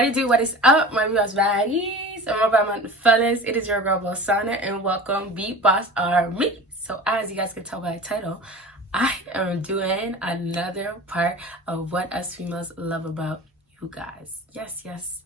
What it do? What is up, my BBossBaddies? I'm about my fellas. It is your girl Bosana, and welcome BBossArmy. So as you guys can tell by the title, I am doing another part of what us females love about you guys. Yes.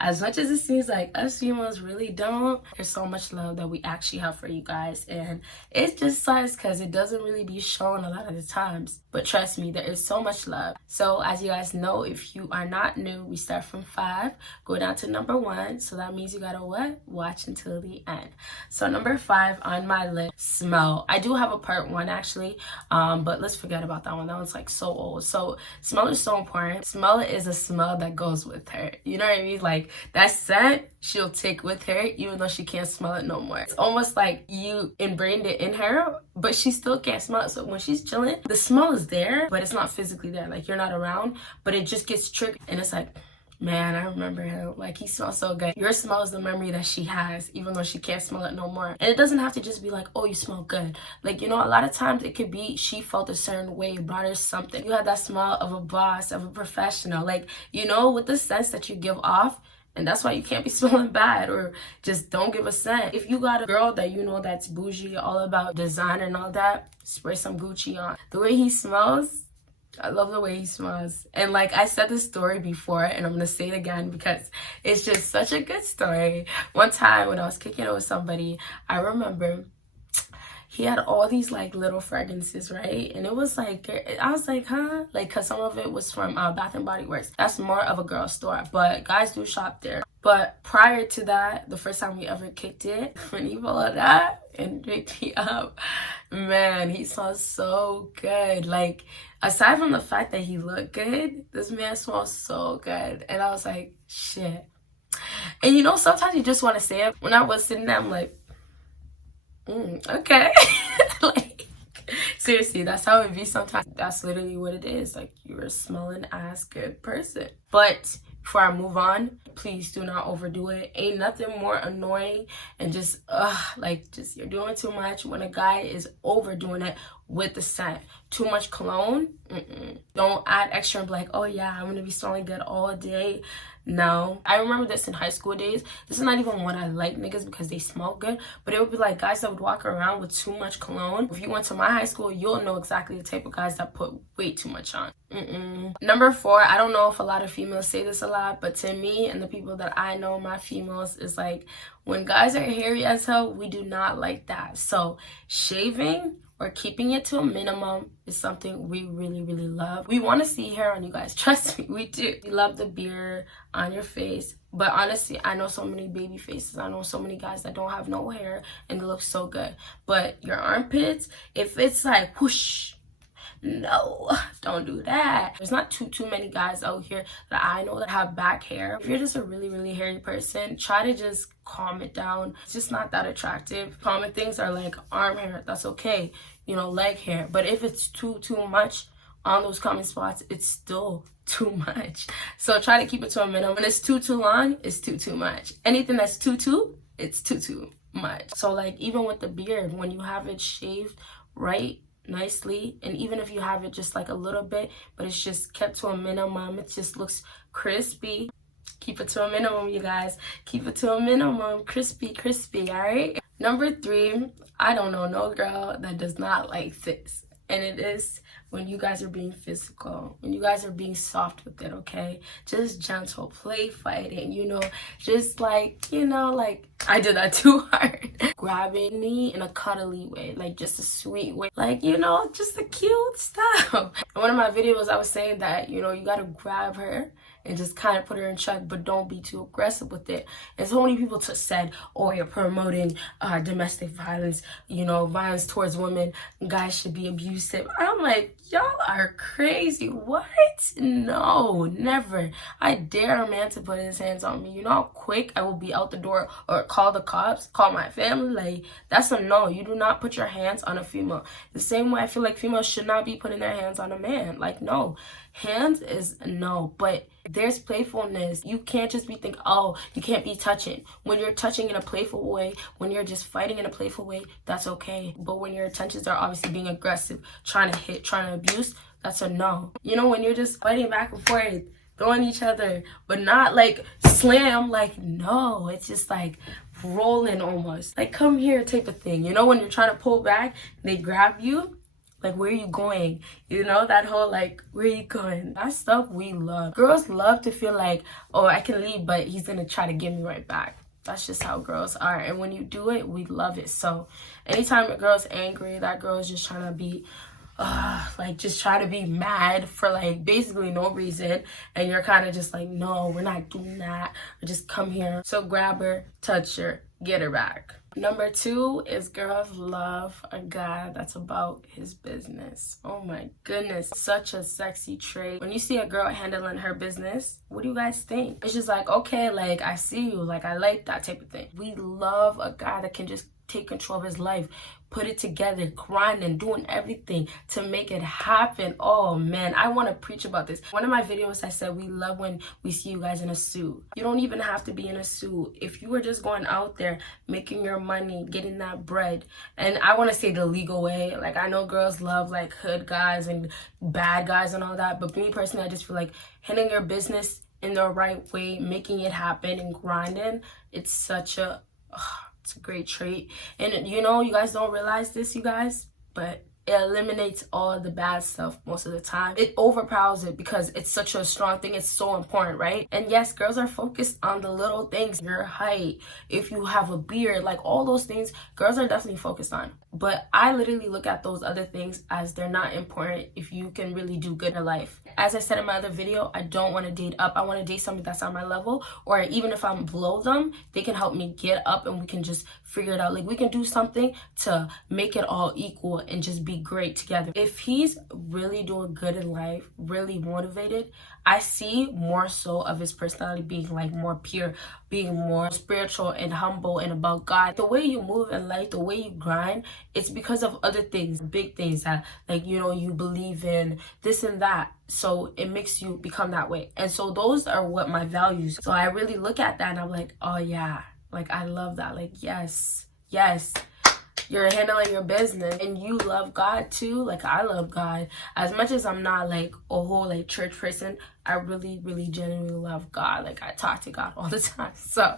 As much as it seems like us females really don't, there's so much love that we actually have for you guys, and it just sucks because it doesn't really be shown a lot of the times. But trust me, there is so much love. So as you guys know, if you are not new, we start from 5, go down to number 1. So that means you gotta what? Watch until the end. So number 5 on my list, smell. I do have a part 1 actually, but let's forget about that one. That one's like so old. So smell is so important. Smell is a smell that goes with her. You know what I mean? Like that scent she'll take with her even though she can't smell it no more. It's almost like you ingrained it in her, but she still can't smell it. So when she's chilling, the smell is there, but it's not physically there. Like you're not around, but it just gets triggered, and it's like, man, I remember him. Like, he smells so good. Your smell is the memory that she has, even though she can't smell it no more. And it doesn't have to just be like, oh, you smell good. Like, you know, a lot of times it could be she felt a certain way, brought her something. You had that smell of a boss, of a professional. Like, you know, with the sense that you give off. And that's why you can't be smelling bad, or just don't give a scent. If you got a girl that you know that's bougie, all about design and all that, spray some Gucci on. The way he smells, I love the way he smells. And like I said this story before, and I'm gonna say it again because it's just such a good story. One time when I was kicking it with somebody, I remember he had all these like little fragrances, right? And it was like, I was like, huh? Like, cause some of it was from Bath and Body Works. That's more of a girl store, but guys do shop there. But prior to that, the first time we ever kicked it, when he pulled up and picked me up, man, he smells so good. Like, aside from the fact that he looked good, this man smells so good. And I was like, shit. And you know, sometimes you just want to say it. When I was sitting there, I'm like, okay. Like, seriously, that's how it be sometimes. That's literally what it is. Like, you're a smelling ass good person. But before I move on, please do not overdo it. Ain't nothing more annoying and just you're doing too much when a guy is overdoing it with the scent. Too much cologne, don't add extra and be like, oh yeah, I'm gonna be smelling good all day. No. I remember this in high school days. This is not even what I like niggas because they smell good, but it would be like guys that would walk around with too much cologne. If you went to my high school, you'll know exactly the type of guys that put way too much on. Number 4, I don't know if a lot of females say this a lot, but to me and the people that I know, my females, is like, when guys are hairy as hell, we do not like that. So shaving or keeping it to a minimum is something we really love. We want to see hair on you guys. Trust me, we do. We love the beard on your face. But honestly, I know so many baby faces. I know so many guys that don't have no hair and they look so good. But your armpits, if it's like whoosh, no, don't do that. There's not too many guys out here that I know that have back hair. If you're just a really hairy person, try to just calm it down. It's just not that attractive. Common things are like arm hair, that's okay, you know, leg hair. But if it's too much on those common spots, it's still too much. So try to keep it to a minimum. When it's too long, it's too much. Anything that's too, it's too much. So like even with the beard, when you have it shaved right nicely, and even if you have it just like a little bit, but it's just kept to a minimum, it just looks crispy. Keep it to a minimum, you guys. Keep it to a minimum. Crispy, all right? Number 3, I don't know no girl that does not like this. And it is when you guys are being physical, when you guys are being soft with it, okay? Just gentle, play fighting, you know, just like, you know, like I did that too hard. Grabbing me in a cuddly way, like just a sweet way, like, you know, just the cute stuff. In one of my videos, I was saying that, you know, you gotta grab her and just kind of put her in check, but don't be too aggressive with it. And so many people said, oh, you're promoting domestic violence, you know, violence towards women, guys should be abusive. I'm like, y'all are crazy. What? No, never. I dare a man to put his hands on me. You know how quick I will be out the door, or call the cops, call my family. Like, that's a no. You do not put your hands on a female. The same way I feel like females should not be putting their hands on a man. Like, no. Hands is no, but there's playfulness. You can't just be thinking, oh, you can't be touching. When you're touching in a playful way, when you're just fighting in a playful way, that's okay. But when your intentions are obviously being aggressive, trying to hit, trying to abuse, that's a no. You know, when you're just fighting back and forth, throwing each other, but not like slam, like no, it's just like rolling almost. Like come here type of thing. You know, when you're trying to pull back, they grab you. Like, where are you going? You know, that whole, like, where are you going? That stuff we love. Girls love to feel like, oh, I can leave, but he's going to try to get me right back. That's just how girls are. And when you do it, we love it. So, anytime a girl's angry, that girl is just trying to be, like, just try to be mad for, like, basically no reason. And you're kind of just like, no, we're not doing that. Or just come here. So, grab her, touch her, get her back. Number 2 is girls love a guy that's about his business. Oh my goodness, such a sexy trait. When you see a girl handling her business, what do you guys think? It's just like, okay, like I see you, like I like that type of thing. We love a guy that can just take control of his life, put it together, grinding, doing everything to make it happen. Oh man, I want to preach about this. One of my videos I said we love when we see you guys in a suit. You don't even have to be in a suit. If you were just going out there making your money, getting that bread, and I want to say the legal way. Like I know girls love like hood guys and bad guys and all that, but me personally, I just feel like handling your business in the right way, making it happen and grinding, it's such a it's a great trait. And you know, you guys don't realize this, you guys, but it eliminates all the bad stuff most of the time. It overpowers it because it's such a strong thing. It's so important, right? And yes, girls are focused on the little things, your height, if you have a beard, like all those things, girls are definitely focused on. But I literally look at those other things as they're not important if you can really do good in life. As I said in my other video, I don't want to date up. I want to date somebody that's on my level, or even if I'm below them, they can help me get up and we can just figure it out. Like we can do something to make it all equal and just be great together. If he's really doing good in life, really motivated, I see more so of his personality being like more pure, being more spiritual and humble and about God. The way you move in life, the way you grind, it's because of other things, big things that like, you know, you believe in this and that. So it makes you become that way. And so those are what my values. So I really look at that and I'm like, oh yeah, like I love that. Like, yes, you're handling your business and you love God too. Like I love God. As much as I'm not like a whole like church person, I really genuinely love God. Like I talk to God all the time. So,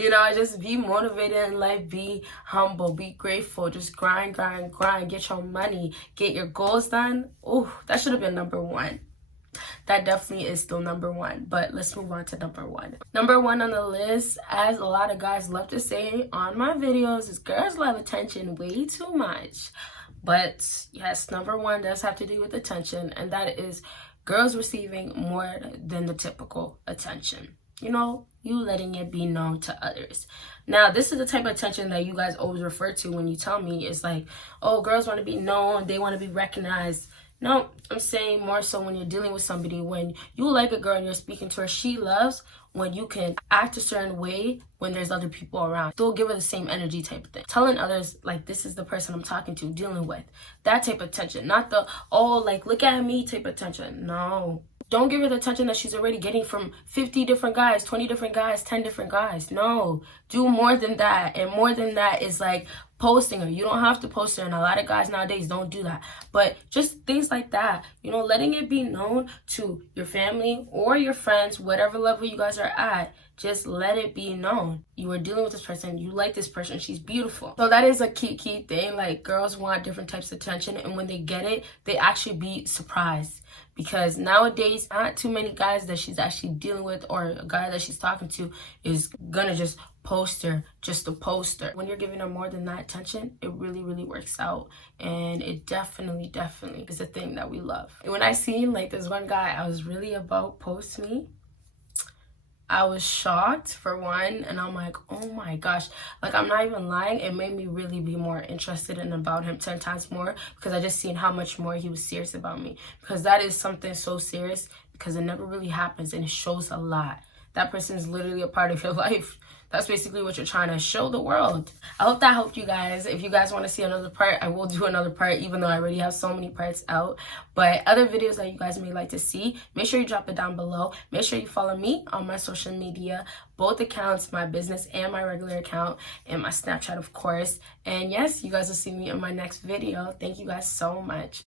you know, just be motivated in life, be humble, be grateful, just grind, get your money, get your goals done. Oh, that should have been number 1. That definitely is still number 1, but let's move on to number 1. Number 1 on the list, as a lot of guys love to say on my videos, is girls love attention way too much. But yes, number 1 does have to do with attention, and that is girls receiving more than the typical attention. You know, you letting it be known to others. Now, this is the type of attention that you guys always refer to when you tell me it's like, oh, girls want to be known, they want to be recognized. No, I'm saying more so when you're dealing with somebody, when you like a girl and you're speaking to her, she loves when you can act a certain way when there's other people around. Still give her the same energy type of thing. Telling others, like, this is the person I'm talking to, dealing with. That type of attention. Not the, oh, like, look at me type of attention. No. Don't give her the attention that she's already getting from 50 different guys, 20 different guys, 10 different guys. No. Do more than that. And more than that is like posting her. You don't have to post her. And a lot of guys nowadays don't do that. But just things like that. You know, letting it be known to your family or your friends, whatever level you guys are at. Just let it be known. You are dealing with this person. You like this person. She's beautiful. So that is a key thing. Like, girls want different types of attention. And when they get it, they actually be surprised. Because nowadays, not too many guys that she's actually dealing with or a guy that she's talking to is gonna just post her just to post her. When you're giving her more than that attention, it really works out. And it definitely is a thing that we love. And when I seen like this one guy, I was really about post me. I was shocked for one, and I'm like, oh my gosh, like I'm not even lying, it made me really be more interested in about him 10 times more, because I just seen how much more he was serious about me, because that is something so serious, because it never really happens, and it shows a lot. That person is literally a part of your life. That's basically what you're trying to show the world. I hope that helped you guys. If you guys want to see another part, I will do another part, even though I already have so many parts out. But other videos that you guys may like to see, make sure you drop it down below. Make sure you follow me on my social media, both accounts, my business and my regular account, and my Snapchat, of course. And yes, you guys will see me in my next video. Thank you guys so much.